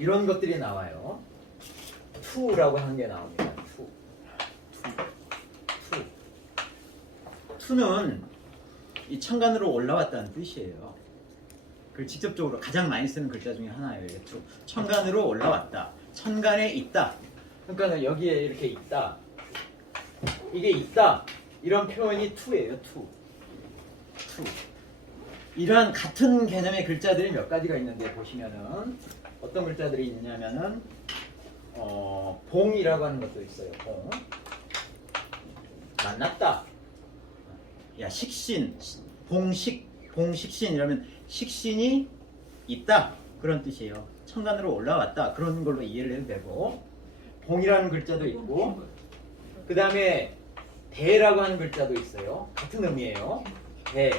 이런 것들이 나와요. to라고 하는 게 나옵니다. to는 이 천간으로 올라왔다는 뜻이에요. 그걸 직접적으로 가장 많이 쓰는 글자 중에 하나예요. 이게 to. 천간으로 올라왔다. 천간에 있다. 그러니까 여기에 이렇게 있다. 이게 있다. 이런 표현이 to예요. to. 이러한 같은 개념의 글자들이 몇 가지가 있는데 보시면은 어떤 글자들이 있냐면은 봉이라고 하는 것도 있어요. 봉. 만났다. 야, 식신, 봉식신 이러면 식신이 있다. 그런 뜻이에요. 천간으로 올라왔다. 그런 걸로 이해를 해도 되고, 봉이라는 글자도 있고, 그 다음에 대라고 하는 글자도 있어요. 같은 의미예요. 대,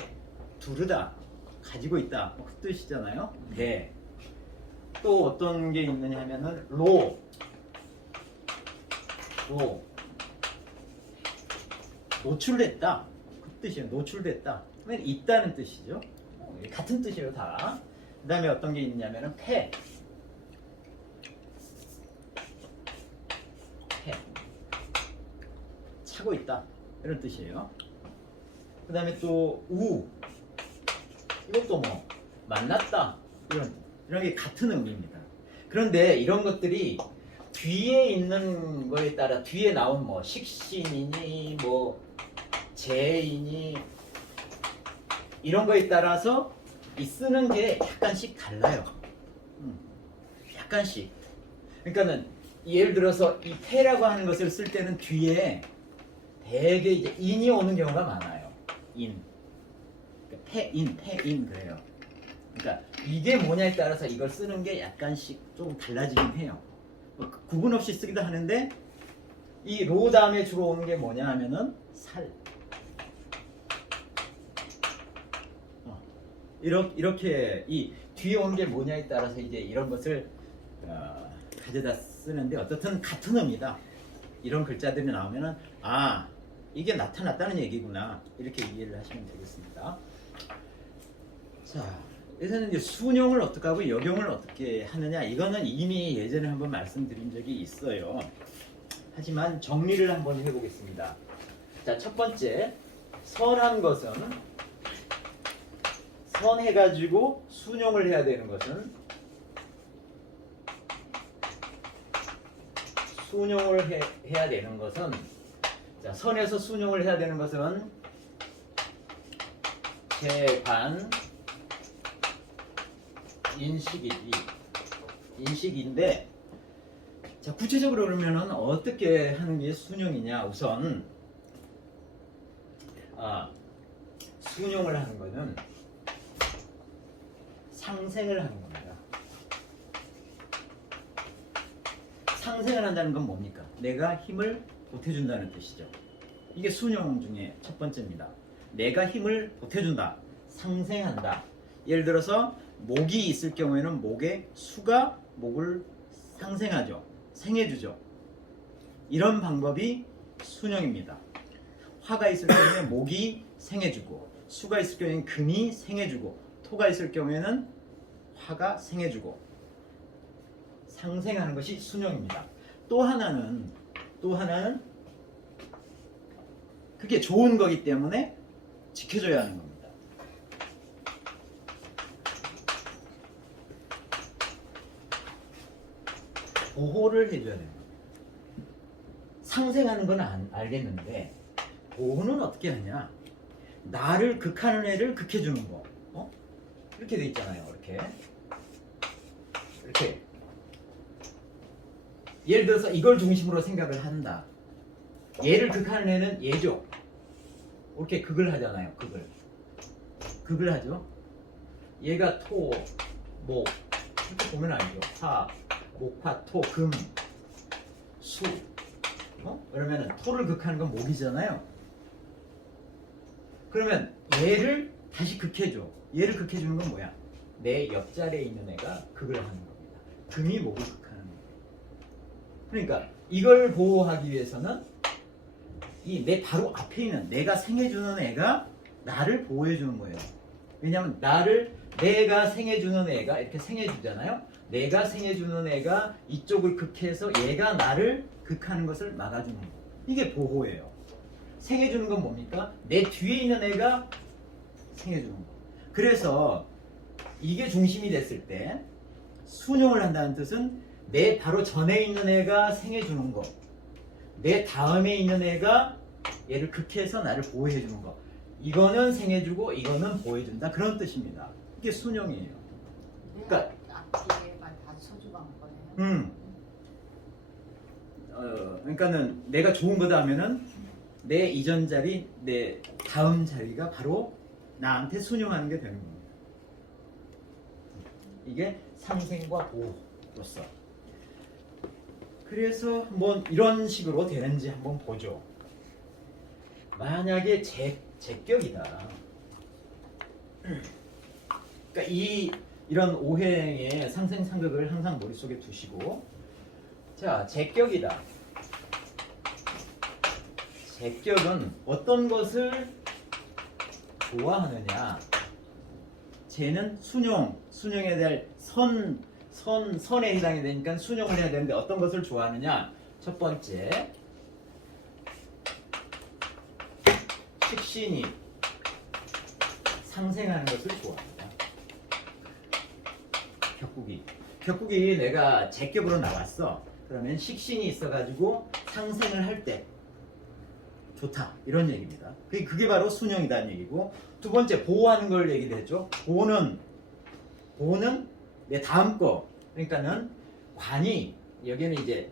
두르다, 가지고 있다. 그 뜻이잖아요. 대. 또 어떤 게 있느냐 하면은 노출됐다. 그 뜻이에요. 노출됐다. 있다는 뜻이죠. 같은 뜻이에요, 다. 그 다음에 어떤 게 있냐면은 패. 차고 있다. 이런 뜻이에요. 그 다음에 또 이것도 뭐 만났다. 이런 게 같은 의미입니다. 그런데 이런 것들이 뒤에 있는 거에 따라 뒤에 나온 뭐 식신이니 뭐 재이니 이런 거에 따라서 이 쓰는 게 약간씩 달라요. 약간씩. 그러니까는 예를 들어서 이 패라고 하는 것을 쓸 때는 뒤에 대개 이제 인이 오는 경우가 많아요. 인. 그러니까 패인 그래요. 그러니까 이게 뭐냐에 따라서 이걸 쓰는 게 약간씩 좀 달라지긴 해요. 구분 없이 쓰기도 하는데 이 로 다음에 주로 오는 게 뭐냐 하면은 살. 이렇게 이 뒤에 오는 게 뭐냐에 따라서 이제 이런 것을 가져다 쓰는데 어떻든 같은 의미다. 이런 글자들이 나오면은 이게 나타났다는 얘기구나. 이렇게 이해를 하시면 되겠습니다. 자, 여기서는 이제 순용을 어떻게 하고 역용을 어떻게 하느냐. 이거는 이미 예전에 한번 말씀드린 적이 있어요. 하지만 정리를 한번 해보겠습니다. 자, 첫 번째, 선한 것은 선해가지고 순용을 해야 되는 것은 해야 되는 것은 자, 선에서 순용을 해야 되는 것은 재반 인식인데 자, 구체적으로 그러면은 어떻게 하는 게 순용이냐. 우선 순용을 하는 것은 상생을 하는 겁니다. 상생을 한다는 건 뭡니까? 내가 힘을 보태준다는 뜻이죠. 이게 순용 중에 첫 번째입니다. 내가 힘을 보태준다. 상생한다. 예를 들어서 목이 있을 경우에는 목에 수가 목을 상생하죠. 생해주죠. 이런 방법이 순용입니다. 화가 있을 경우에 목이 생해주고, 수가 있을 경우에는 금이 생해주고, 토가 있을 경우에는 화가 생해주고, 상생하는 것이 순용입니다. 또 하나는 그게 좋은 거기 때문에 지켜줘야 하는 겁니다. 보호를 해줘야 되는 겁니다. 상생하는 건 알겠는데 보호는 어떻게 하냐? 나를 극하는 애를 극해주는 거. 이렇게 돼 있잖아요. 이렇게. 예를 들어서 이걸 중심으로 생각을 한다. 얘를 극하는 애는 얘죠. 이렇게 극을 하잖아요. 극을 하죠. 얘가 토, 목. 이렇게 보면 알죠. 화, 목화, 토, 금, 수. 그러면 토를 극하는 건 목이잖아요. 그러면 얘를 다시 극해줘. 얘를 극해주는 건 뭐야? 내 옆자리에 있는 애가 극을 하는 겁니다. 금이 목을 극하는 거예요. 그러니까 이걸 보호하기 위해서는 이 내 바로 앞에 있는 내가 생해주는 애가 나를 보호해주는 거예요. 왜냐하면 내가 생해주는 애가 이렇게 생해주잖아요. 내가 생해주는 애가 이쪽을 극해서 얘가 나를 극하는 것을 막아주는 거. 이게 보호예요. 생해주는 건 뭡니까? 내 뒤에 있는 애가 생해주는 거. 그래서 이게 중심이 됐을 때 순용을 한다는 뜻은 내 바로 전에 있는 애가 생해주는 거, 내 다음에 있는 애가 얘를 극해서 나를 보호해주는 거. 이거는 생해주고 이거는 보호해준다. 그런 뜻입니다. 이게 순용이에요. 그러니까 앞뒤에만 다 소중한 거예요. 그러니까는 내가 좋은 거다 하면은 내 이전 자리, 내 다음 자리가 바로 나한테 순용하는 게 되는 겁니다. 이게 상생과 보호로서. 그래서 뭐 이런 식으로 되는지 한번 보죠. 만약에 제격이다. 그러니까 이런 오행의 상생상극을 항상 머릿속에 두시고, 자, 제격이다. 제격은 어떤 것을 좋아하느냐? 쟤는 순용에 대한 선에 해당이 되니까 순용을 해야 되는데 어떤 것을 좋아하느냐? 첫 번째, 식신이 상생하는 것을 좋아합니다. 격국이 내가 제격으로 나왔어. 그러면 식신이 있어가지고 상생을 할 때 좋다, 이런 얘기입니다. 그게 바로 순용이다는 얘기고, 두 번째 보호하는 걸 얘기를 했죠. 보호는 내 다음 거, 그러니까는 관이, 여기는 이제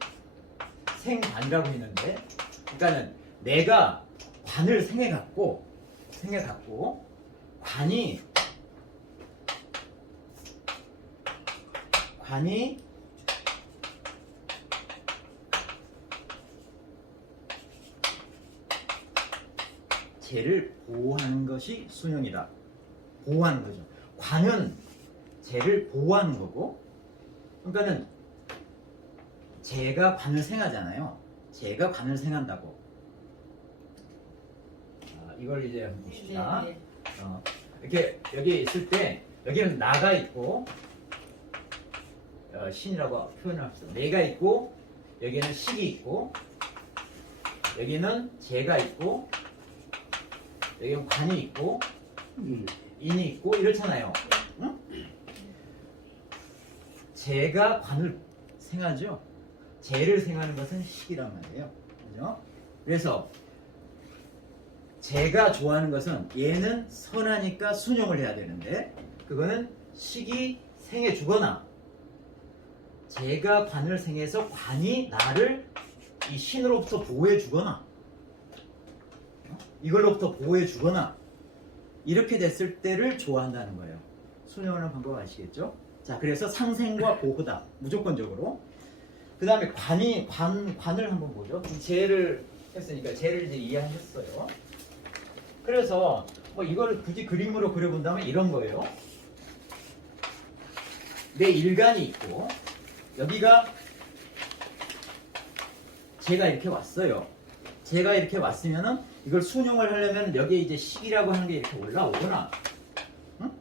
생관이라고 했는데, 그러니까는 내가 관을 생해갖고 관이 쟤를 보호하는 것이 순용이다. 보호하는 거죠. 관은 쟤를 보호하는 거고, 그러니까는 쟤가 관을 생하잖아요. 쟤가 관을 생한다고. 이걸 이제 한번 봅시다. 이렇게 여기 있을 때 여기는 나가 있고, 신이라고 표현을 합시다. 내가 있고, 여기는 식이 있고, 여기는 쟤가 있고, 여기는 관이 있고, 인이 있고, 이렇잖아요. 응? 쟤가 관을 생하죠. 쟤를 생하는 것은 식이란 말이에요. 그죠? 그래서 쟤가 좋아하는 것은, 얘는 선하니까 순용을 해야 되는데, 그거는 식이 생해 주거나, 쟤가 관을 생해서 관이 나를 이 신으로부터 보호해 주거나, 이걸로부터 보호해 주거나, 이렇게 됐을 때를 좋아한다는 거예요. 순용하는 방법 아시겠죠? 자, 그래서 상생과 보호다, 무조건적으로. 그 다음에 관을 한번 보죠. 쟤를 했으니까 쟤를 이제 이해하셨어요. 그래서 뭐 이걸 굳이 그림으로 그려본다면 이런 거예요. 내 일간이 있고, 여기가 쟤가 이렇게 왔어요. 쟤가 이렇게 왔으면은 이걸 순용을 하려면 여기에 이제 식이라고 하는 게 이렇게 올라오거나, 응?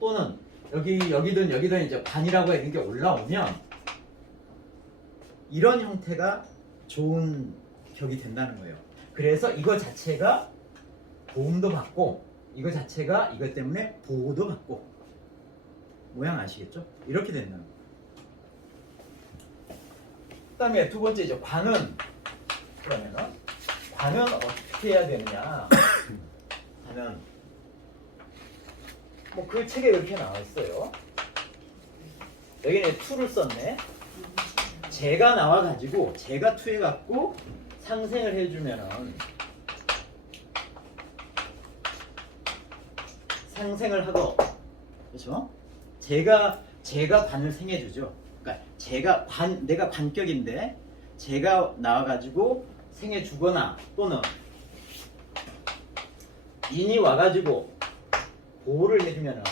또는 여기든 이제 관이라고 하는 게 올라오면 이런 형태가 좋은 격이 된다는 거예요. 그래서 이거 자체가 도움도 받고, 이거 자체가 이것 때문에 보호도 받고, 모양 아시겠죠? 이렇게 된다는 거예요. 그 다음에 두 번째 이제 관은 어떻게 해야 되느냐? 관은 뭐 그 책에 이렇게 나와 있어요. 여기는 투를 썼네. 쟤가 나와가지고 쟤가 투해갖고 상생을 해주면은, 상생을 하고, 그렇죠? 쟤가 관을 생해주죠. 그러니까 내가 관격인데 쟤가 나와가지고 생해주거나, 또는 인이 와가지고 보호를 해주면은,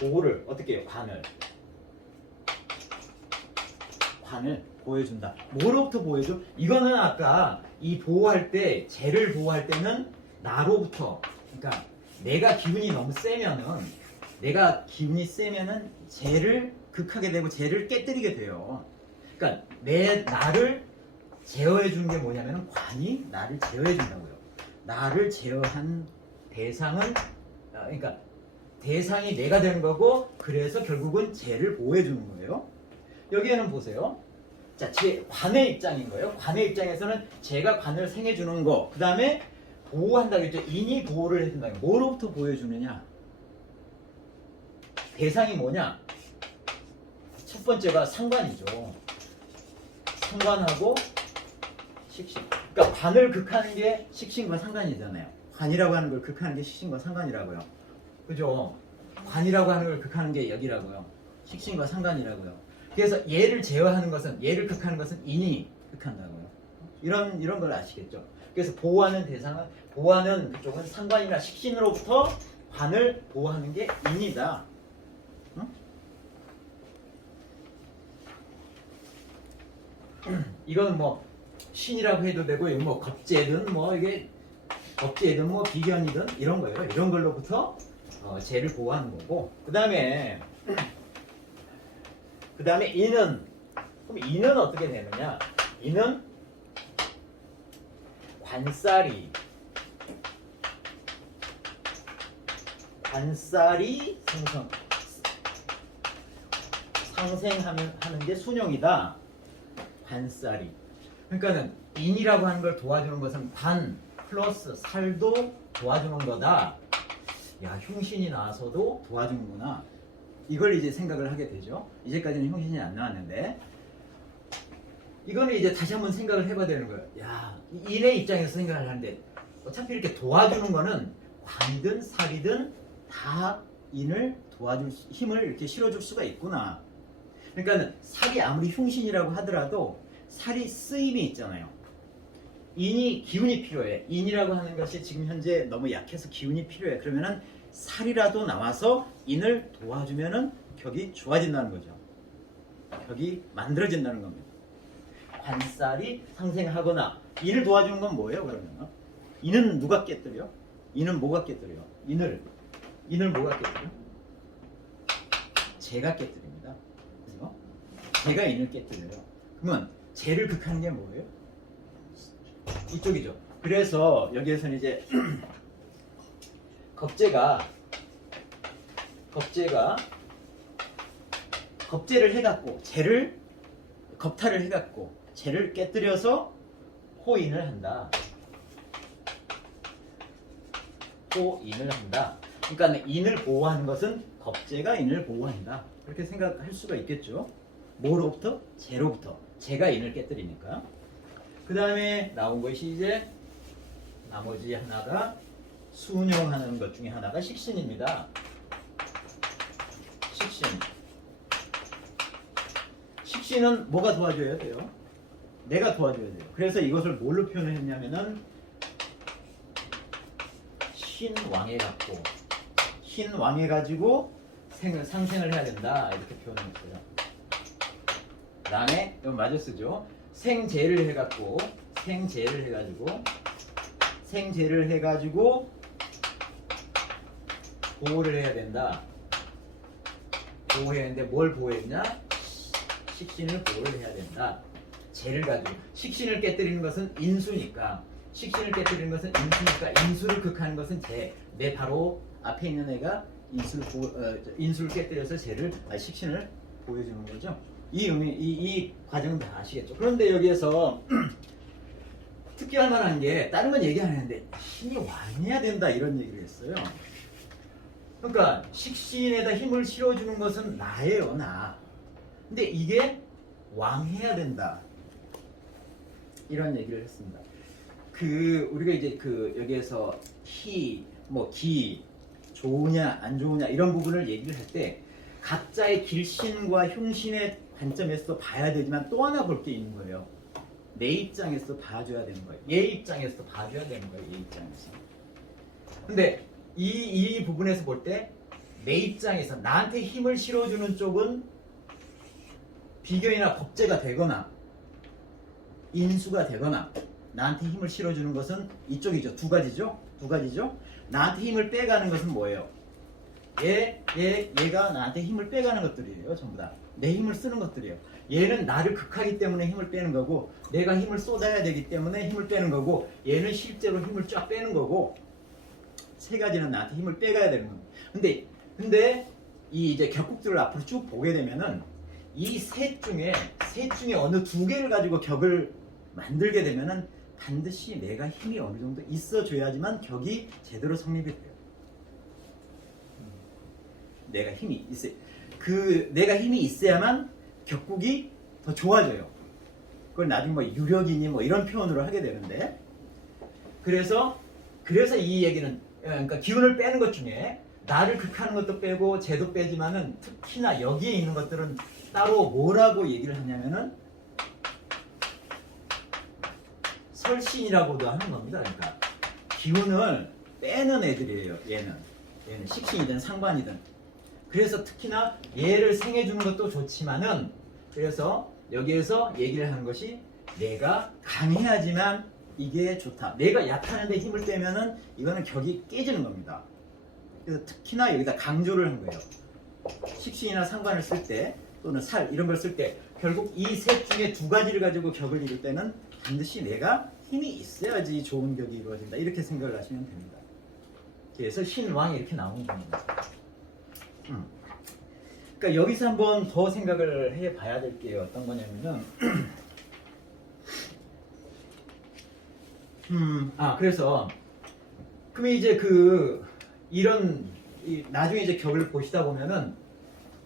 보호를 어떻게 해요? 관을 보호해준다. 뭐로부터 보호해줘? 이거는 아까 이 보호할 때, 쟤를 보호할 때는 나로부터, 그러니까 내가 기운이 너무 세면은 내가 기운이 세면은 쟤를 극하게 되고 쟤를 깨뜨리게 돼요. 그러니까 나를 제어해 주는 게 뭐냐면은 관이 나를 제어해 준다고요. 나를 제어한 대상은 그러니까 대상이 내가 되는 거고 그래서 결국은 쟤를 보호해 주는 거예요. 여기에는 보세요. 자, 제 관의 입장인 거예요. 관의 입장에서는 제가 관을 생해 주는 거. 그다음에 보호한다고 했죠. 인이 보호를 해 준다. 뭐로부터 보호해 주느냐? 대상이 뭐냐? 첫 번째가 상관이죠. 상관하고 식신. 그러니까 관을 극하는 게 식신과 상관이잖아요. 관이라고 하는 걸 극하는 게 식신과 상관이라고요. 그죠? 관이라고 하는 걸 극하는 게 여기라고요. 식신과 상관이라고요. 그래서 얘를 제어하는 것은 얘를 극하는 것은 인이 극한다고요. 이런 걸 아시겠죠? 그래서 보호하는 대상은 보호하는 그쪽은 상관이나 식신으로부터 관을 보호하는 게 인이다. 응? 이거는 뭐 신이라고 해도 되고 뭐 겁재든 뭐 이게 겁재든 뭐 비견이든 이런 거예요. 이런 걸로부터 쟤를 보호하는 거고. 그다음에 인은 그럼 인은 어떻게 되느냐? 인은 관살이 상생하는 게 순용이다. 관살이. 그러니까는 인이라고 하는 걸 도와주는 것은 관 플러스 살도 도와주는 거다. 야, 흉신이 나와서도 도와주는구나. 이걸 이제 생각을 하게 되죠. 이제까지는 흉신이 안 나왔는데 이거는 이제 다시 한번 생각을 해봐야 되는 거예요. 야, 인의 입장에서 생각을 하는데 어차피 이렇게 도와주는 거는 관이든 살이든 다 인을 도와줄 힘을 이렇게 실어줄 수가 있구나. 그러니까 살이 아무리 흉신이라고 하더라도 살이 쓰임이 있잖아요. 인이 기운이 필요해. 인이라고 하는 것이 지금 현재 너무 약해서 기운이 필요해. 그러면은 살이라도 나와서 인을 도와주면은 격이 좋아진다는 거죠. 격이 만들어진다는 겁니다. 관살이 상생하거나 인을 도와주는 건 뭐예요? 그러면 인은 누가 깨뜨려? 인은 뭐가 깨뜨려? 인을 뭐가 깨뜨려? 제가 깨뜨립니다. 그래서 제가 인을 깨뜨려요. 그러면 쟤를 극하는 게 뭐예요? 이쪽이죠. 그래서 여기에서는 이제 겁재를 해갖고 겁탈을 해갖고 쟤를 깨뜨려서 호인을 한다. 그러니까 인을 보호하는 것은 겁재가 인을 보호한다. 그렇게 생각할 수가 있겠죠. 뭐로부터? 쟤로부터. 쟤가 인을 깨뜨리니까. 그 다음에 나온 것이 이제 나머지 하나가 순용하는 것 중에 하나가 식신입니다. 식신은 뭐가 도와줘야 돼요? 내가 도와줘야 돼요. 그래서 이것을 뭘로 표현을 했냐면은 신왕해 가지고 상생을 해야 된다 이렇게 표현했어요. 그 다음에 이건 마저 쓰죠. 생재를 해가지고 보호를 해야 된다. 보호해야 되는데 뭘 보호했냐? 식신을 보호를 해야 된다. 재를 가지고 식신을 깨뜨리는 것은 인수니까 인수를 극하는 것은 재. 내 바로 앞에 있는 애가 인수를 깨뜨려서 식신을 보여주는 거죠. 이 과정은 다 아시겠죠. 그런데 여기에서 특별할 만한 게 다른 건 얘기 안 했는데 신이 왕해야 된다 이런 얘기를 했어요. 그러니까 식신에다 힘을 실어주는 것은 나예요, 나. 근데 이게 왕해야 된다 이런 얘기를 했습니다. 우리가 이제 여기에서 기 좋으냐 안 좋으냐 이런 부분을 얘기를 할 때 각자의 길신과 흉신의 관점에서 봐야 되지만 또 하나 볼 게 있는 거예요. 내 입장에서 봐줘야 되는 거예요. 얘 입장에서 봐줘야 되는 거예요. 얘 입장에서. 근데 이 부분에서 볼 때 내 입장에서 나한테 힘을 실어주는 쪽은 비견이나 겁재가 되거나 인수가 되거나 나한테 힘을 실어주는 것은 이쪽이죠. 두 가지죠. 나한테 힘을 빼가는 것은 뭐예요? 얘가 나한테 힘을 빼가는 것들이에요. 전부 다. 내 힘을 쓰는 것들이에요. 얘는 나를 극하기 때문에 힘을 빼는 거고, 내가 힘을 쏟아야 되기 때문에 힘을 빼는 거고, 얘는 실제로 힘을 쫙 빼는 거고, 세 가지는 나한테 힘을 빼가야 되는 겁니다. 근데 이 이제 격국들을 앞으로 쭉 보게 되면은 이 셋 중에 어느 두 개를 가지고 격을 만들게 되면은 반드시 내가 힘이 어느 정도 있어줘야지만 격이 제대로 성립이 돼요. 내가 힘이 있어요. 내가 힘이 있어야만 격국이 더 좋아져요. 그걸 나중에 뭐 유력이니 뭐 이런 표현으로 하게 되는데, 그래서 이 얘기는, 그러니까 기운을 빼는 것 중에 나를 극하는 것도 빼고 쟤도 빼지만은 특히나 여기에 있는 것들은 따로 뭐라고 얘기를 하냐면은 설신이라고도 하는 겁니다. 그러니까 기운을 빼는 애들이에요. 얘는 식신이든 상관이든. 그래서 특히나 얘를 생해주는 것도 좋지만은, 그래서 여기에서 얘기를 하는 것이 내가 강해야지만 이게 좋다. 내가 약하는데 힘을 빼면은 이거는 격이 깨지는 겁니다. 그래서 특히나 여기다 강조를 한 거예요. 식신이나 상관을 쓸 때 또는 살 이런 걸 쓸 때 결국 이 셋 중에 두 가지를 가지고 격을 이룰 때는 반드시 내가 힘이 있어야지 좋은 격이 이루어진다. 이렇게 생각을 하시면 됩니다. 그래서 신왕이 이렇게 나오는 겁니다. 그러니까 여기서 한번 더 생각을 해봐야 될 게 어떤 거냐면은 그래서 그럼 이제 나중에 이제 격을 보시다 보면은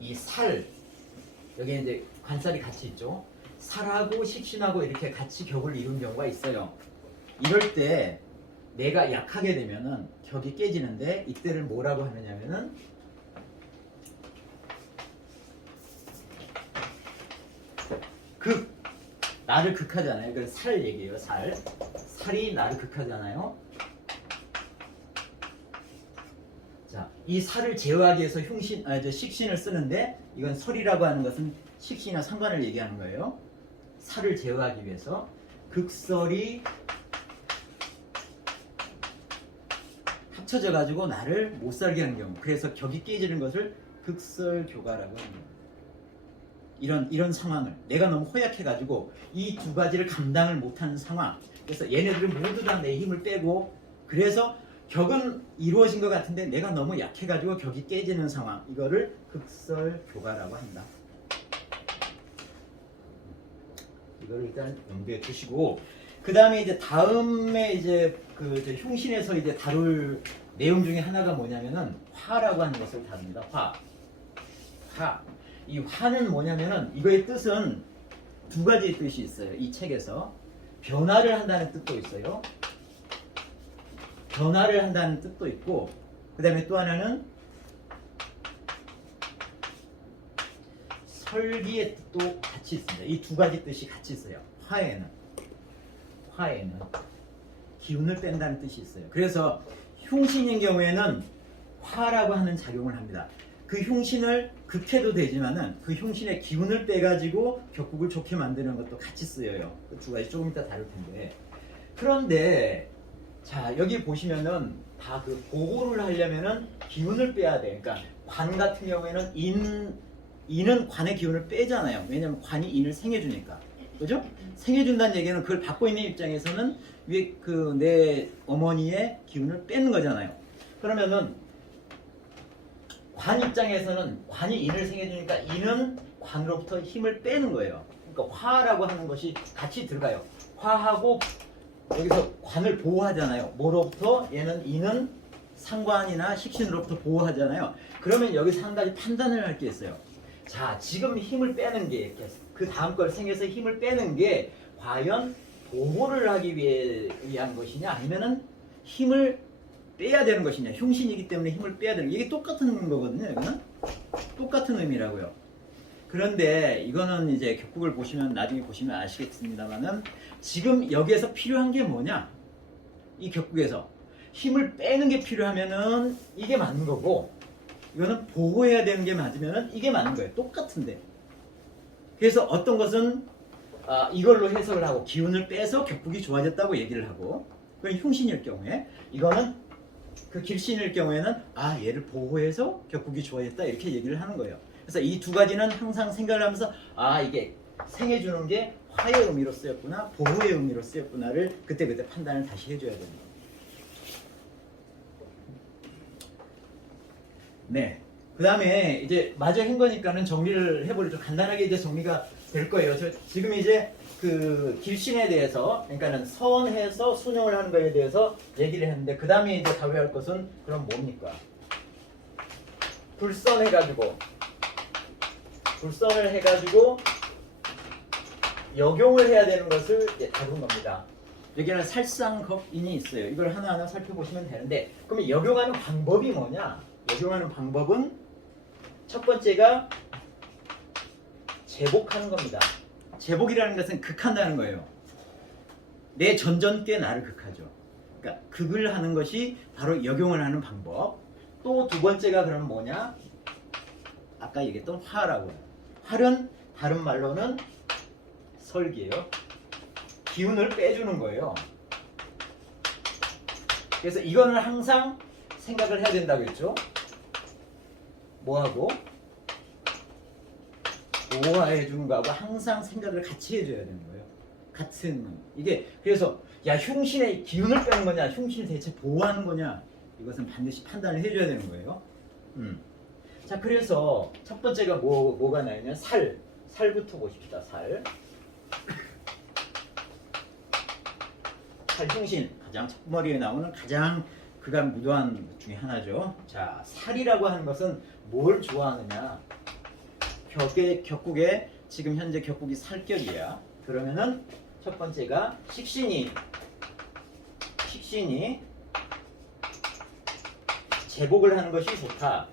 이 살, 여기 이제 관살이 같이 있죠. 살하고 식신하고 이렇게 같이 격을 이룬 경우가 있어요. 이럴 때 내가 약하게 되면은 격이 깨지는데, 이때를 뭐라고 하느냐면은 나를 극하잖아요. 그래서 살 얘기예요. 살이 나를 극하잖아요. 자, 이 살을 제어하기 위해서 식신을 쓰는데, 이건 설이라고 하는 것은 식신이나 상관을 얘기하는 거예요. 살을 제어하기 위해서 극설이 합쳐져 가지고 나를 못 살게 하는 경우, 그래서 격이 깨지는 것을 극설교가라고 합니다. 이런 상황을 내가 너무 허약해 가지고 이 두 가지를 감당을 못하는 상황, 그래서 얘네들은 모두 다 내 힘을 빼고, 그래서 격은 이루어진 것 같은데 내가 너무 약해 가지고 격이 깨지는 상황, 이거를 극설교가라고 한다. 이거를 일단 염두에 두시고, 그 다음에 이제 다음에 이제 흉신에서 이제 다룰 내용 중에 하나가 뭐냐면은 화라고 하는 것을 다룹니다. 화. 이 화는 뭐냐면은, 이거의 뜻은 두 가지 뜻이 있어요. 이 책에서 변화를 한다는 뜻도 있어요. 변화를 한다는 뜻도 있고, 그 다음에 또 하나는 설기의 뜻도 같이 있습니다. 이 두 가지 뜻이 같이 있어요. 화에는 기운을 뺀다는 뜻이 있어요. 그래서 흉신인 경우에는 화라고 하는 작용을 합니다. 그 흉신을 극해도 되지만은 그 흉신의 기운을 빼가지고 격국을 좋게 만드는 것도 같이 쓰여요. 그 두 가지 조금 이따 다룰 텐데. 그런데 자, 여기 보시면은 다 보호를 하려면은 기운을 빼야 돼. 그러니까 관 같은 경우에는 인은 관의 기운을 빼잖아요. 왜냐면 관이 인을 생해주니까. 그죠? 생해준다는 얘기는 그걸 받고 있는 입장에서는 위에 내 어머니의 기운을 빼는 거잖아요. 그러면은 관 입장에서는 관이 인을 생해주니까 인은 관으로부터 힘을 빼는 거예요. 그러니까 화라고 하는 것이 같이 들어가요. 화하고 여기서 관을 보호하잖아요. 뭐로부터? 인은 상관이나 식신으로부터 보호하잖아요. 그러면 여기서 한 가지 판단을 할 게 있어요. 자, 지금 힘을 빼는 게, 그 다음 걸 생해서 힘을 빼는 게 과연 보호를 하기 위한 것이냐, 아니면은 힘을 빼야 되는 것이냐. 흉신이기 때문에 힘을 빼야 되는, 이게 똑같은 거거든요. 이거는 똑같은 의미라고요. 그런데 이거는 이제 격국을 보시면, 나중에 보시면 아시겠습니다만은, 지금 여기에서 필요한 게 뭐냐, 이 격국에서 힘을 빼는 게 필요하면은 이게 맞는 거고, 이거는 보호해야 되는 게 맞으면은 이게 맞는 거예요. 똑같은데. 그래서 어떤 것은 이걸로 해석을 하고 기운을 빼서 격국이 좋아졌다고 얘기를 하고, 그건 흉신일 경우에, 이거는 그 길신일 경우에는 얘를 보호해서 격국이 좋아졌다 이렇게 얘기를 하는 거예요. 그래서 이 두 가지는 항상 생각을 하면서 이게 생해주는 게 화의 의미로 쓰였구나 보호의 의미로 쓰였구나를 그때그때 판단을 다시 해줘야 되는 거예요. 네. 그 다음에 이제 마저 한 거니까는 정리를 해보려죠. 간단하게 이제 정리가 될 거예요. 저 지금 이제 그 길신에 대해서, 그러니까는 서원해서 순용을 하는 거에 대해서 얘기를 했는데, 그 다음에 이제 다뤄야 할 것은 그럼 뭡니까? 불선해가지고 역용을 해야 되는 것을 이제 다룬 겁니다. 여기는 살상겁인이 있어요. 이걸 하나하나 살펴보시면 되는데, 그럼 역용하는 방법이 뭐냐? 역용하는 방법은 첫 번째가 제복하는 겁니다. 제복이라는 것은 극한다는 거예요. 내 전전께 나를 극하죠. 그러니까 극을 하는 것이 바로 역용을 하는 방법. 또 두 번째가 그럼 뭐냐? 아까 얘기했던 화라고 해요. 활은 다른 말로는 설기예요. 기운을 빼주는 거예요. 그래서 이거는 항상 생각을 해야 된다고 했죠. 뭐하고? 보호해 주는 거하고 항상 생각을 같이 해줘야 되는 거예요. 같은 이게 그래서 흉신의 기운을 빼는 거냐, 흉신을 대체 보호하는 거냐, 이것은 반드시 판단을 해줘야 되는 거예요. 자, 그래서 첫 번째가 뭐가 나냐면 살부터 보십시다. 살 흉신 가장 첫머리에 나오는 가장 그가 무도한 것 중에 하나죠. 자, 살이라고 하는 것은 뭘 좋아하느냐? 격국에 지금 현재 격국이 살격이야. 그러면은 첫 번째가 식신이 제복을 하는 것이 좋다.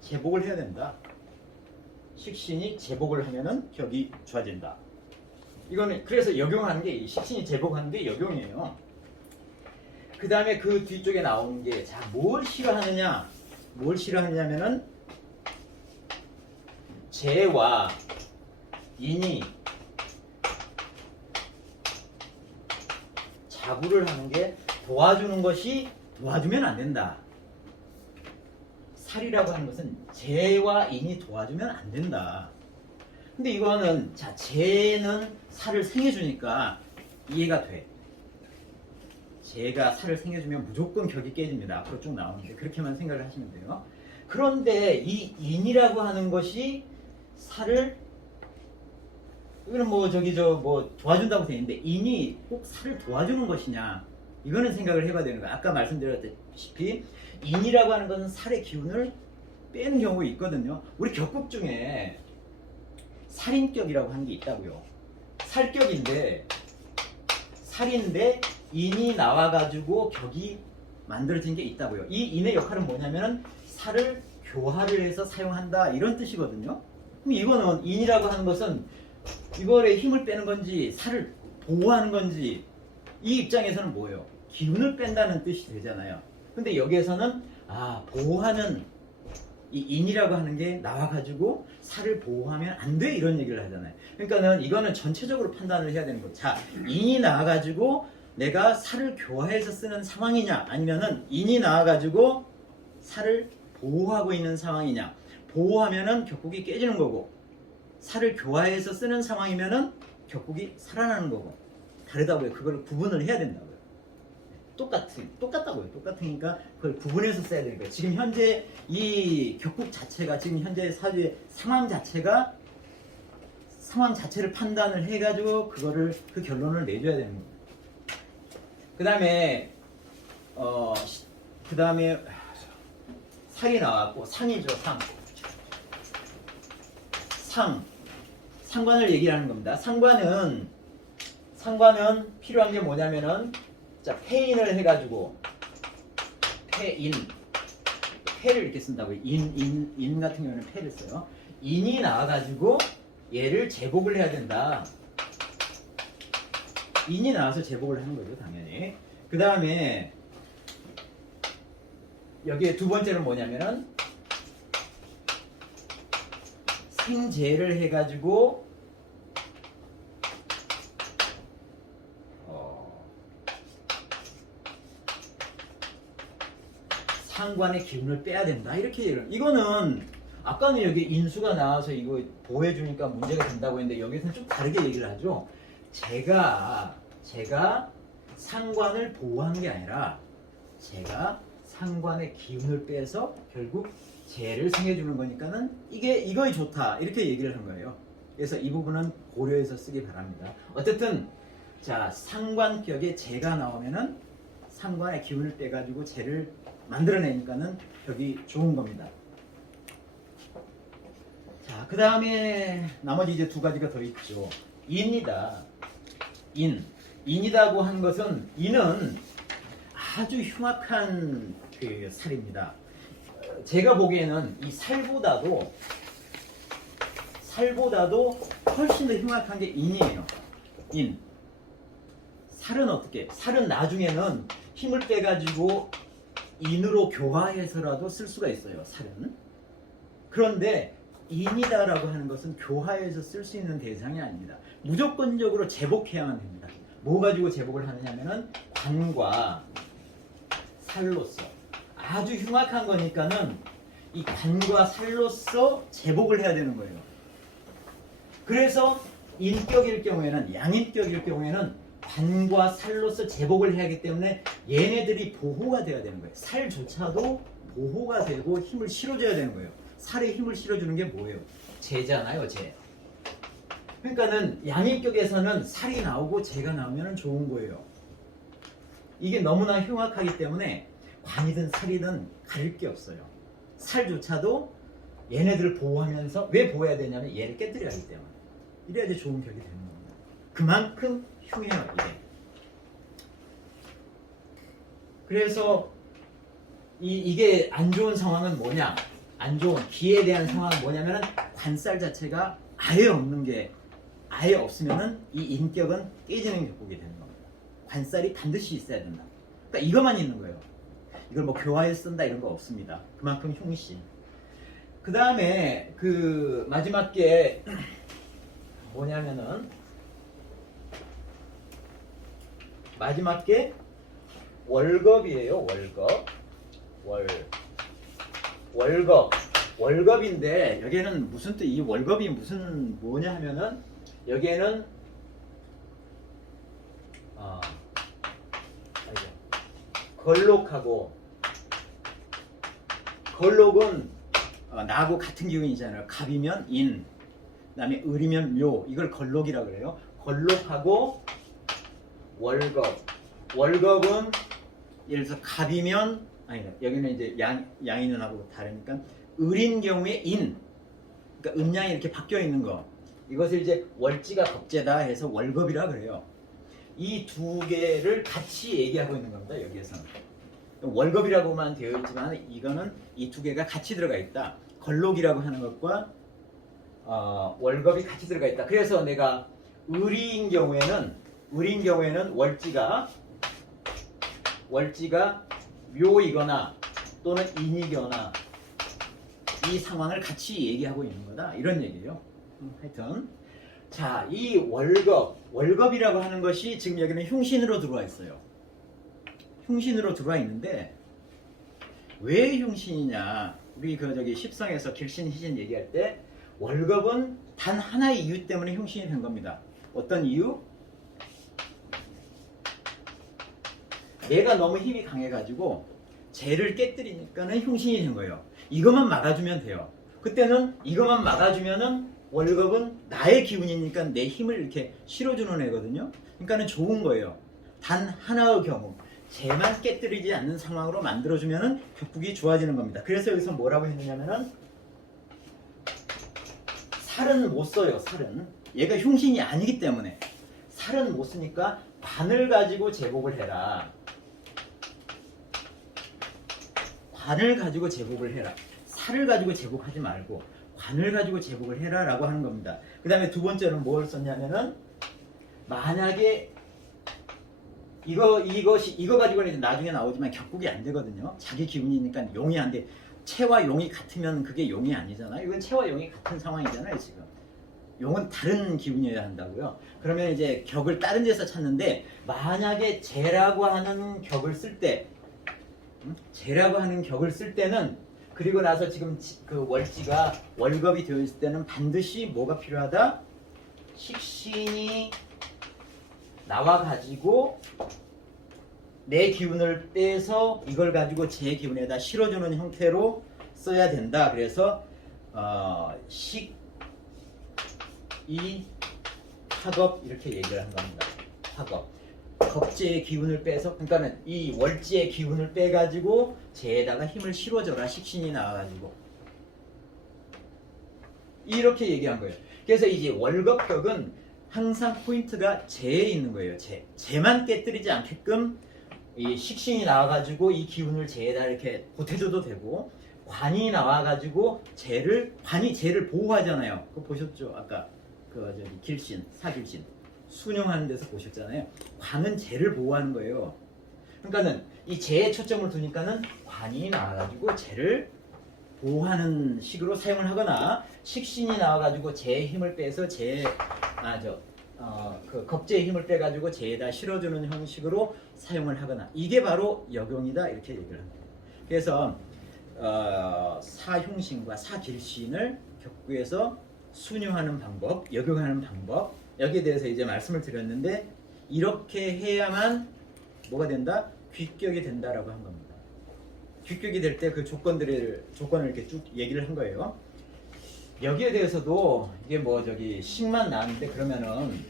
제복을 해야 된다. 식신이 제복을 하면은 격이 좋아진다. 이거는 그래서 역용하는 게 식신이 제복하는 게 역용이에요. 그 다음에 그 뒤쪽에 나오는 게 뭘 싫어하느냐면은 재와 인이 자부를 하는 게 도와주면 안 된다. 살이라고 하는 것은 재와 인이 도와주면 안 된다. 근데 이거는 재는 살을 생해주니까 이해가 돼. 재가 살을 생해주면 무조건 격이 깨집니다. 앞으로 쭉 나오는데 그렇게만 생각을 하시면 돼요. 그런데 이 인이라고 하는 것이 살을 이거는 도와준다고 되어 있는데 인이 꼭 살을 도와주는 것이냐, 이거는 생각을 해봐야 되는 거예요. 아까 말씀드렸다시피 인이라고 하는 것은 살의 기운을 빼는 경우가 있거든요. 우리 격국 중에 살인격이라고 하는 게 있다고요. 살격인데 살인데 인이 나와가지고 격이 만들어진 게 있다고요. 이 인의 역할은 뭐냐면 살을 교화를 해서 사용한다, 이런 뜻이거든요. 그럼 이거는 인이라고 하는 것은 이거에 힘을 빼는 건지 살을 보호하는 건지, 이 입장에서는 뭐예요? 기운을 뺀다는 뜻이 되잖아요. 근데 여기에서는 보호하는 이 인이라고 하는 게 나와가지고 살을 보호하면 안 돼, 이런 얘기를 하잖아요. 그러니까는 이거는 전체적으로 판단을 해야 되는 거죠. 자, 인이 나와가지고 내가 살을 교화해서 쓰는 상황이냐, 아니면은 인이 나와가지고 살을 보호하고 있는 상황이냐. 보호하면은 격국이 깨지는 거고, 살을 교화해서 쓰는 상황이면은 격국이 살아나는 거고, 다르다고요. 그걸 구분을 해야 된다고요. 똑같다고요. 똑같으니까 그걸 구분해서 써야 되는 거예요. 지금 현재 이 격국 자체가, 지금 현재 사주의 상황 자체를 판단을 해가지고 그 결론을 내줘야 되는 거예요. 그 다음에 살이 나왔고, 상이죠. 상관을 얘기하는 겁니다. 상관은 필요한 게 뭐냐면은, 자, 폐인을 해가지고, 폐를 이렇게 쓴다고요. 인 같은 경우는 폐를 써요. 인이 나와가지고 얘를 제복을 해야 된다. 인이 나와서 제복을 하는 거죠, 당연히. 그 다음에 여기에 두 번째는 뭐냐면은 생재를 해가지고 상관의 기운을 빼야 된다. 이렇게 얘기를. 이거는 아까는 여기 인수가 나와서 이거 보호해주니까 문제가 된다고 했는데 여기서는 좀 다르게 얘기를 하죠. 제가 상관을 보호한 게 아니라 제가 상관의 기운을 빼서 결국 재를 생해주는 거니까는 이거이 좋다. 이렇게 얘기를 한 거예요. 그래서 이 부분은 고려해서 쓰기 바랍니다. 어쨌든 자, 상관격에 재가 나오면은 상관의 기운을 빼가지고 재를 만들어내니까는 벽이 좋은 겁니다. 자, 그 다음에 나머지 이제 두 가지가 더 있죠. 인이다. 인이라고 한 것은 인은 아주 흉악한 그 살입니다. 제가 보기에는 이 살보다도 훨씬 더 흉악한 게 인이에요. 인. 살은 어떻게? 살은 나중에는 힘을 빼가지고 인으로 교화해서라도 쓸 수가 있어요. 살은. 그런데 인이다라고 하는 것은 교화해서 쓸 수 있는 대상이 아닙니다. 무조건적으로 제복해야만 됩니다. 뭐 가지고 제복을 하느냐면은 관과 살로서 아주 흉악한 거니까는 이 관과 살로서 제복을 해야 되는 거예요. 그래서 인격일 경우에는 양인격일 경우에는 관과 살로서 제복을 해야 하기 때문에 얘네들이 보호가 돼야 되는 거예요. 살조차도 보호가 되고 힘을 실어줘야 되는 거예요. 살에 힘을 실어주는 게 뭐예요? 재잖아요, 재. 그러니까는 양인격에서는 살이 나오고 재가 나오면 좋은 거예요. 이게 너무나 흉악하기 때문에 관이든 살이든 가릴 게 없어요. 살조차도 얘네들을 보호하면서 왜 보호해야 되냐면 얘를 깨뜨려야 하기 때문에. 이래야지 좋은 격이 되는 겁니다. 그만큼 흉해요, 이게. 그래서 이게 안 좋은 상황은 뭐냐? 안 좋은 기에 대한 상황은 뭐냐면은 관살 자체가 아예 없으면은 이 인격은 깨지는 격국이 되는 겁니다. 관살이 반드시 있어야 된다. 그러니까 이것만 있는 거예요. 이걸 뭐 교화에 쓴다 이런 거 없습니다. 그만큼 흉신. 그 다음에 그 마지막 게 뭐냐면은 마지막 게 월겁이에요. 월겁인데 여기에는 무슨 뜻? 이 월겁이 무슨 뭐냐 하면은 여기에는 걸록은 나하고 같은 기운이잖아요. 갑이면 인, 그다음에 을이면 묘. 이걸 걸록이라고 그래요. 걸록하고 월겁은 예를 들어서 갑이면 아니다. 여기는 이제 양인은하고 다르니까 을인 경우에 인. 그러니까 음양이 이렇게 바뀌어 있는 거. 이것을 이제 월지가 겁재다 해서 월겁이라 그래요. 이 두 개를 같이 얘기하고 있는 겁니다. 여기에서는. 월겁이라고만 되어 있지만 이거는 이 두 개가 같이 들어가 있다. 걸록이라고 하는 것과 월겁이 같이 들어가 있다. 그래서 내가 을인 경우에는 월지가 묘이거나 또는 인이거나 이 상황을 같이 얘기하고 있는 거다. 이런 얘기예요. 하여튼 자, 이 월겁이라고 하는 것이 지금 여기는 흉신으로 들어와 있어요. 흉신으로 들어와 있는데 왜 흉신이냐? 우리 저기 십성에서 길신, 희신 얘기할 때 월겁은 단 하나의 이유 때문에 흉신이 된 겁니다. 어떤 이유? 내가 너무 힘이 강해가지고 재를 깨뜨리니까는 흉신이 된 거예요. 이것만 막아주면 돼요. 그때는 이것만 막아주면은 월겁은 나의 기운이니까 내 힘을 이렇게 실어주는 애거든요. 그러니까는 좋은 거예요. 단 하나의 경우 재만 깨뜨리지 않는 상황으로 만들어주면은 격국이 좋아지는 겁니다. 그래서 여기서 뭐라고 했느냐면은 살은 못 써요. 살은 얘가 흉신이 아니기 때문에 살은 못 쓰니까 관을 가지고 제복을 해라. 관을 가지고 제복을 해라. 살을 가지고 제복하지 말고 관을 가지고 제복을 해라 라고 하는 겁니다. 그 다음에 두 번째로는 뭘 썼냐면은 만약에 이거 가지고는 이제 나중에 나오지만 격국이 안 되거든요. 자기 기운이니까 용이 안 돼. 채와 용이 같으면 그게 용이 아니잖아요. 이건 채와 용이 같은 상황이잖아요. 지금 용은 다른 기운이어야 한다고요. 그러면 이제 격을 다른 데서 찾는데 만약에 재라고 하는 격을 쓸 때 재라고 하는 격을 쓸 때는 그리고 나서 지금 그 월지가 월겁이 되어 있을 때는 반드시 뭐가 필요하다? 식신이 나와 가지고 내 기운을 빼서 이걸 가지고 제 기운에다 실어주는 형태로 써야 된다. 그래서 식, 이, 학업 이렇게 얘기를 한 겁니다. 학업. 겁재의 기운을 빼서 그러니까는 이 월지의 기운을 빼가지고 재에다가 힘을 실어줘라. 식신이 나와가지고 이렇게 얘기한 거예요. 그래서 이제 월겁격은 항상 포인트가 재에 있는 거예요. 재만 깨뜨리지 않게끔 이 식신이 나와가지고 이 기운을 재에다 이렇게 보태줘도 되고 관이 나와가지고 관이 재를 보호하잖아요. 그거 보셨죠? 아까 그 저기 길신, 사길신 순용하는 데서 보셨잖아요. 관은 재를 보호하는 거예요. 그러니까는 이 재에 초점을 두니까는 관이 나와가지고 재를 보호하는 식으로 사용을 하거나 식신이 나와가지고 재의 힘을 빼서 그 겁재의 힘을 빼가지고 재에다 실어주는 형식으로 사용을 하거나 이게 바로 역용이다 이렇게 얘기를 합니다. 그래서 사흉신과 사길신을 격구에서 순용하는 방법, 역용하는 방법 여기에 대해서 이제 말씀을 드렸는데 이렇게 해야만 뭐가 된다? 귀격이 된다라고 한 겁니다. 귀격이 될 때 그 조건을 이렇게 쭉 얘기를 한 거예요. 여기에 대해서도 이게 식만 나왔는데 그러면은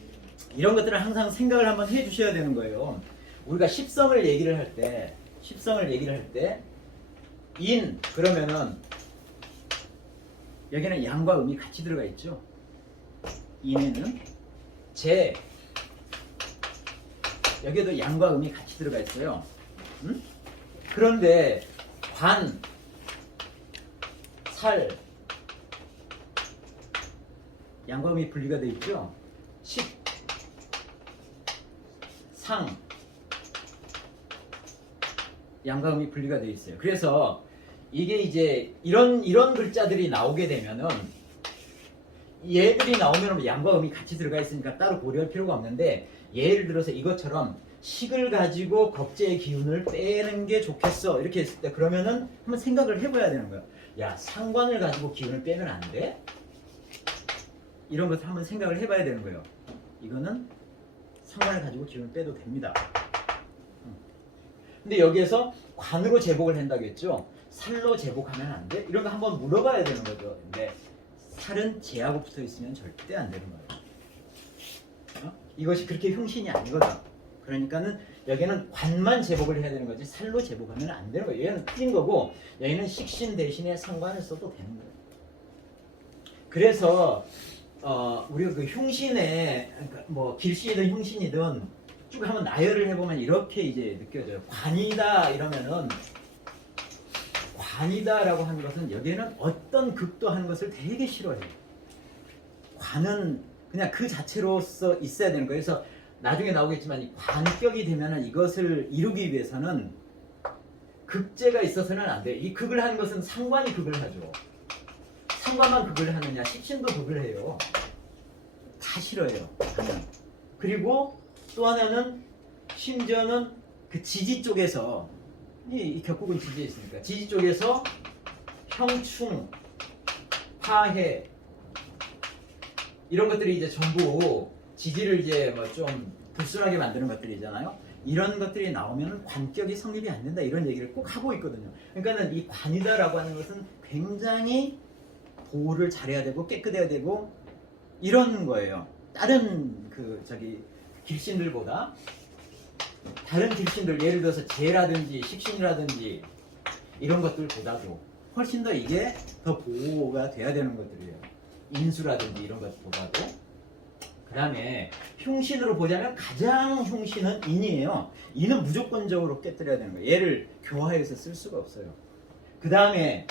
이런 것들을 항상 생각을 한번 해 주셔야 되는 거예요. 우리가 십성을 얘기를 할 때 인 그러면은 여기는 양과 음이 같이 들어가 있죠. 인에는 재 여기에도 양과 음이 같이 들어가 있어요. 그런데 관, 살 양과 음이 분리가 되어 있죠. 식, 상 양과 음이 분리가 되어 있어요. 그래서 이게 이제 이런 글자들이 나오게 되면은 얘들이 나오면 양과 음이 같이 들어가 있으니까 따로 고려할 필요가 없는데 예를 들어서 이것처럼 식을 가지고 겁재의 기운을 빼는 게 좋겠어 이렇게 했을 때 그러면은 한번 생각을 해봐야 되는 거예요. 야 상관을 가지고 기운을 빼면 안 돼? 이런 것을 한번 생각을 해봐야 되는 거예요. 이거는 상관을 가지고 기운을 빼도 됩니다. 근데 여기에서 관으로 제복을 한다고 했죠. 살로 제복하면 안 돼? 이런 거 한번 물어봐야 되는 거죠. 근데 살은 재하고 붙어 있으면 절대 안 되는 거예요. 이것이 그렇게 흉신이 아니거든. 그러니까는 여기는 관만 제복을 해야 되는 거지 살로 제복하면 안 되는 거예요. 얘는 틀린 거고 여기는 식신 대신에 상관을 써도 되는 거예요. 그래서 우리가 그 흉신에 그러니까 길신이든 흉신이든 쭉 한번 나열을 해보면 이렇게 이제 느껴져요. 관이다 이러면은 관이다라고 하는 것은 여기에는 어떤 극도 하는 것을 되게 싫어해요. 관은 그냥 그 자체로서 있어야 되는 거예요. 그래서 나중에 나오겠지만 이 관격이 되면은 이것을 이루기 위해서는 극제가 있어서는 안 돼요. 이 극을 하는 것은 상관이 극을 하죠. 상관만 극을 하느냐 식신도 극을 해요. 다 싫어해요. 관은. 그리고 또 하나는 심지어는 그 지지 쪽에서 이 격국은 지지에 있으니까 지지 쪽에서 형충, 파해 이런 것들이 이제 전부 지지를 이제 좀 불순하게 만드는 것들이잖아요. 이런 것들이 나오면 관격이 성립이 안 된다 이런 얘기를 꼭 하고 있거든요. 그러니까는 이 관이다라고 하는 것은 굉장히 보호를 잘해야 되고 깨끗해야 되고 이런 거예요. 다른 길신들보다 다른 길신들 예를 들어서 재라든지 식신이라든지 이런 것들보다도 훨씬 더 이게 더 보호가 돼야 되는 것들이에요. 인수라든지 이런 것보다도. 그 다음에 흉신으로 보자면 가장 흉신은 인이에요. 인은 무조건적으로 깨뜨려야 되는 거예요. 얘를 교화해서 쓸 수가 없어요. 그 다음에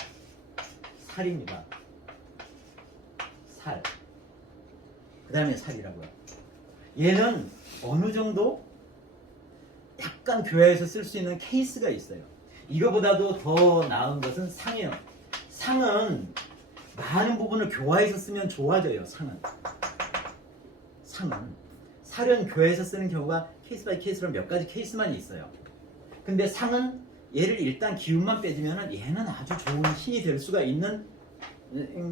살입니다. 살. 그 다음에 살이라고요. 얘는 어느 정도 약간 교화해서 쓸 수 있는 케이스가 있어요. 이거보다도 더 나은 것은 상이에요. 상은 많은 부분을 교화해서 쓰면 좋아져요. 상은. 살은 교화해서 쓰는 경우가 케이스 바이 케이스로 몇 가지 케이스만 있어요. 근데 상은 얘를 일단 기운만 빼주면은 얘는 아주 좋은 신이 될 수가 있는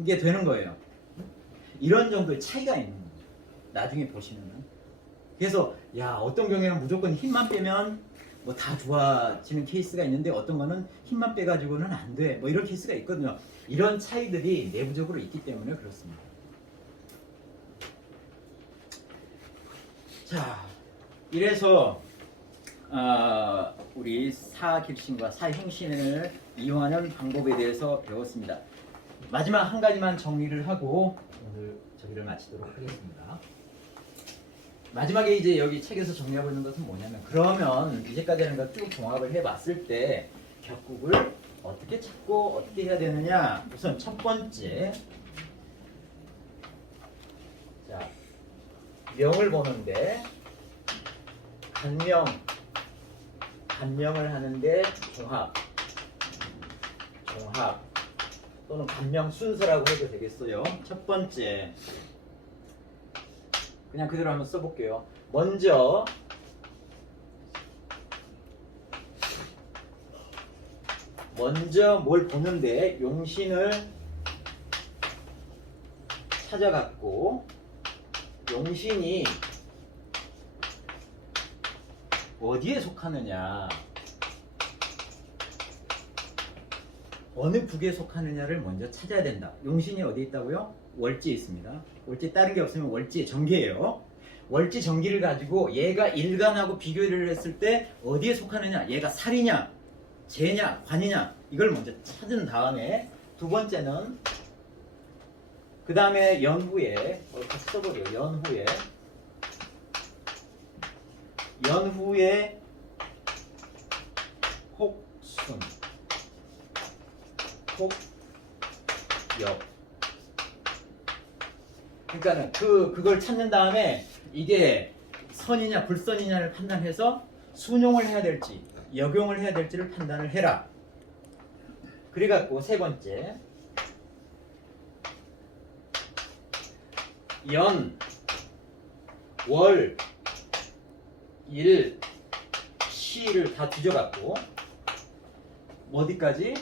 게 되는 거예요. 이런 정도의 차이가 있는 거예요. 나중에 보시면은. 그래서 야 어떤 경우에는 무조건 힘만 빼면 뭐 다 좋아지는 케이스가 있는데 어떤 거는 힘만 빼가지고는 안 돼. 뭐 이런 케이스가 있거든요. 이런 차이들이 내부적으로 있기 때문에 그렇습니다. 자, 이래서 우리 사길신과 사형신을 이용하는 방법에 대해서 배웠습니다. 마지막 한 가지만 정리를 하고 오늘 저기를 마치도록 하겠습니다. 마지막에 이제 여기 책에서 정리하고 있는 것은 뭐냐면 그러면 이제까지 하는 거 쭉 종합을 해봤을 때 격국을 어떻게 찾고 어떻게 해야 되느냐. 우선 첫 번째, 자 명을 보는데 간명을 하는데 종합 또는 간명 순서라고 해도 되겠어요. 첫 번째, 그냥 그대로 한번 써볼게요. 먼저 뭘 보는데 용신을 찾아갔고 용신이 어디에 속하느냐, 어느 북에 속하느냐를 먼저 찾아야 된다. 용신이 어디 있다고요? 월지에 있습니다. 월지 다른 게 없으면 월지의 정기예요. 월지 정기를 가지고 얘가 일간하고 비교를 했을 때 어디에 속하느냐, 얘가 살이냐 재냐 관이냐 이걸 먼저 찾은 다음에 두 번째는 그 다음에 연후에 같이 써버려. 연후에 혹순 혹역, 그러니까는 그걸 찾는 다음에 이게 선이냐 불선이냐를 판단해서 순용을 해야 될지 역용을 해야 될지를 판단을 해라. 그래갖고 세 번째, 연, 월, 일, 시를 다 뒤져갖고 어디까지?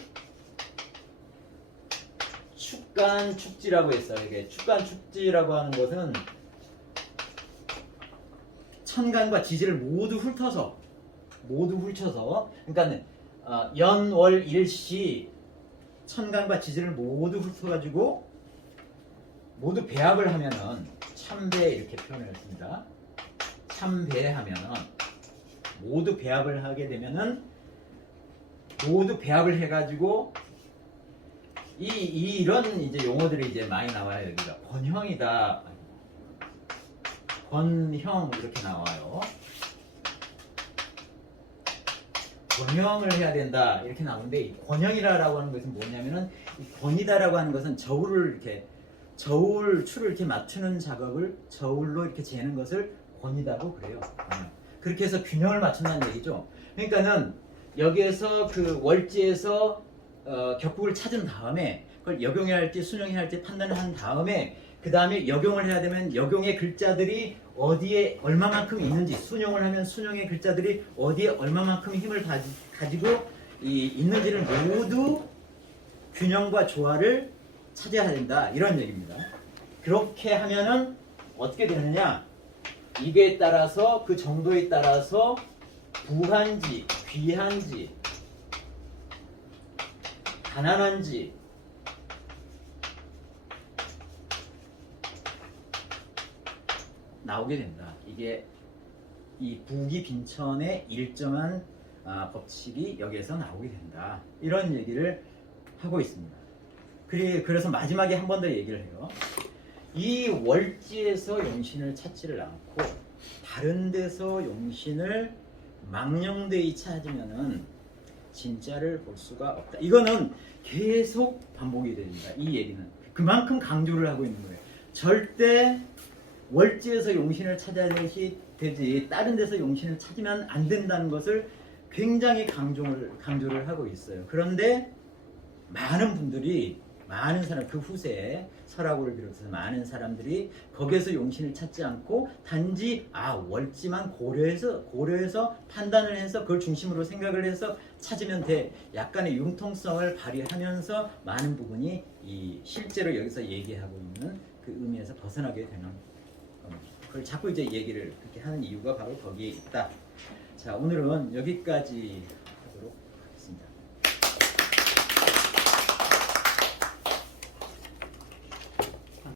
축간축지라고 했어요. 이게 축간축지라고 하는 것은 천간과 지지를 모두 훑어서 그러니까 연, 월, 일, 시 천간과 지지를 모두 훑어가지고 모두 배합을 하면은 참배 이렇게 표현을 했습니다. 참배하면은 모두 배합을 하게 되면은 모두 배합을 해가지고 이런 이제 용어들이 이제 많이 나와요. 여기가 권형이다, 권형 이렇게 나와요. 권형을 해야 된다 이렇게 나오는데 이 권형이라고 하는 것은 뭐냐면은 이 권이다라고 하는 것은 저울을 이렇게 저울추를 이렇게 맞추는 작업을 저울로 이렇게 재는 것을 권이다고 그래요. 그렇게 해서 균형을 맞춘다는 얘기죠. 그러니까는 여기에서 그 월지에서 격국을 찾은 다음에 그걸 역용해야 할지 순용해야 할지 판단을 한 다음에 그 다음에 역용을 해야 되면 역용의 글자들이 어디에 얼마만큼 있는지, 순용을 하면 순용의 글자들이 어디에 얼마만큼 힘을 가지고 있는지를 모두 균형과 조화를 찾아야 된다 이런 얘기입니다. 그렇게 하면은 어떻게 되느냐, 이게 따라서 그 정도에 따라서 부한지 귀한지 가난한지 나오게 된다. 이게 이 부기 빈천의 일정한 법칙이 여기에서 나오게 된다. 이런 얘기를 하고 있습니다. 그래서 마지막에 한 번 더 얘기를 해요. 이 월지에서 용신을 찾지를 않고 다른 데서 용신을 망령되이 찾으면은 진짜를 볼 수가 없다. 이거는 계속 반복이 됩니다. 이 얘기는 그만큼 강조를 하고 있는 거예요. 절대 월지에서 용신을 찾아야 되지 다른 데서 용신을 찾으면 안 된다는 것을 굉장히 강조를 하고 있어요. 그런데 많은 사람, 그 후세에 설하고를 비롯해서 많은 사람들이 거기에서 용신을 찾지 않고 단지 월지만 고려해서 판단을 해서 그걸 중심으로 생각을 해서 찾으면 돼. 약간의 융통성을 발휘하면서 많은 부분이 이 실제로 여기서 얘기하고 있는 그 의미에서 벗어나게 되는 겁니다. 그걸 자꾸 이제 얘기를 그렇게 하는 이유가 바로 거기에 있다. 자, 오늘은 여기까지